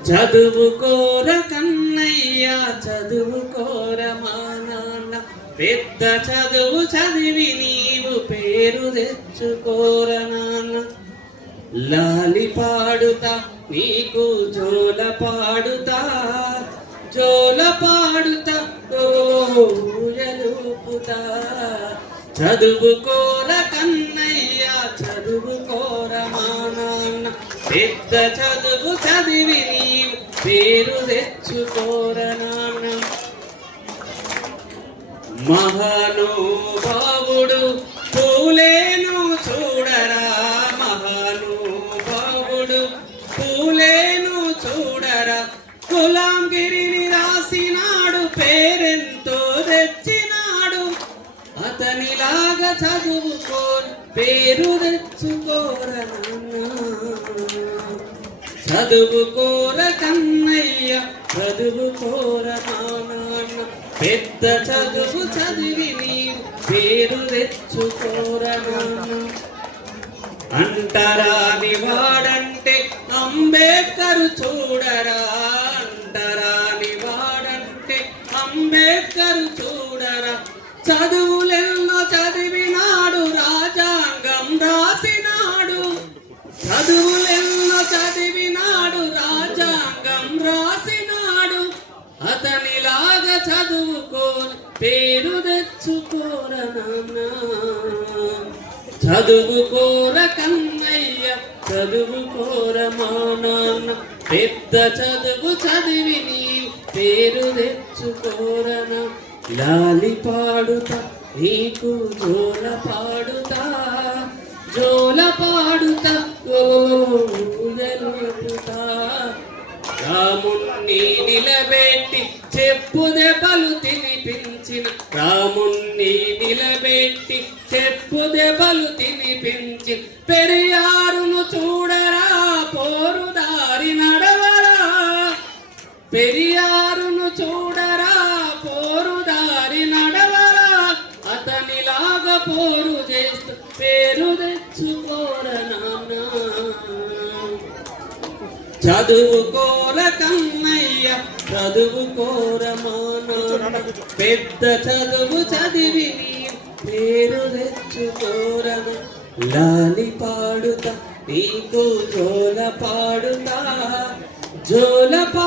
చదువుకోర కన్నయ్య చదువుకోర మా నాన్న. పెద్ద చదువు చదివి నీవు పేరు తెచ్చుకోర నాన్న. లాలి పాడుతా నీకు జోల పాడుతా. జోల పాడుతా ఊయలుపుతా. పెద్ద చదువు చదివి నీవు పేరు తెచ్చుకోర నాన్న. చదువుకో పేరు తెచ్చుకోరా చదువుకోర కన్నయ్య చదువుకోర నాన్న పెద్ద చదువు చదివి నీవు పేరు తెచ్చుకోర నాన్న అంటరాని వాడంటే అంబేద్కర్ చూడరా. అంటరాని వాడంటే అంబేద్కర్ చూడరా. చదువులెన్నో చదివి అతనిలాగా చదువుకో పేరు తెచ్చుకోర నాన్న. చదువుకోర కన్నయ్య చదువుకోర మా నాన్న. పెద్ద చదువు చదివి నీ పేరు తెచ్చుకోరన లాలి పాడుతా నీకు జోల పాడుతా జోల పాడు నిలబెట్టి చెప్పు దెబ్బలు తినిపించిన రాముణ్ణి నిలబెట్టి చెప్పు దెబ్బలు తినిపించి పెరియారును చూడరా పోరు దారి నడవరా. పెరియారును చూడరా పోరు దారి నడవరా. అతనిలాగా పోరు చేస్తూ పేరు తెచ్చుకోర నాన్న. చదువుకోర కన్నయ్య చదువుకోర మాన పెద్ద చదువు చదివి పేరు తెచ్చుకోరన లాలి పాడుతా నీకు జోల పాడుతా. జోల పా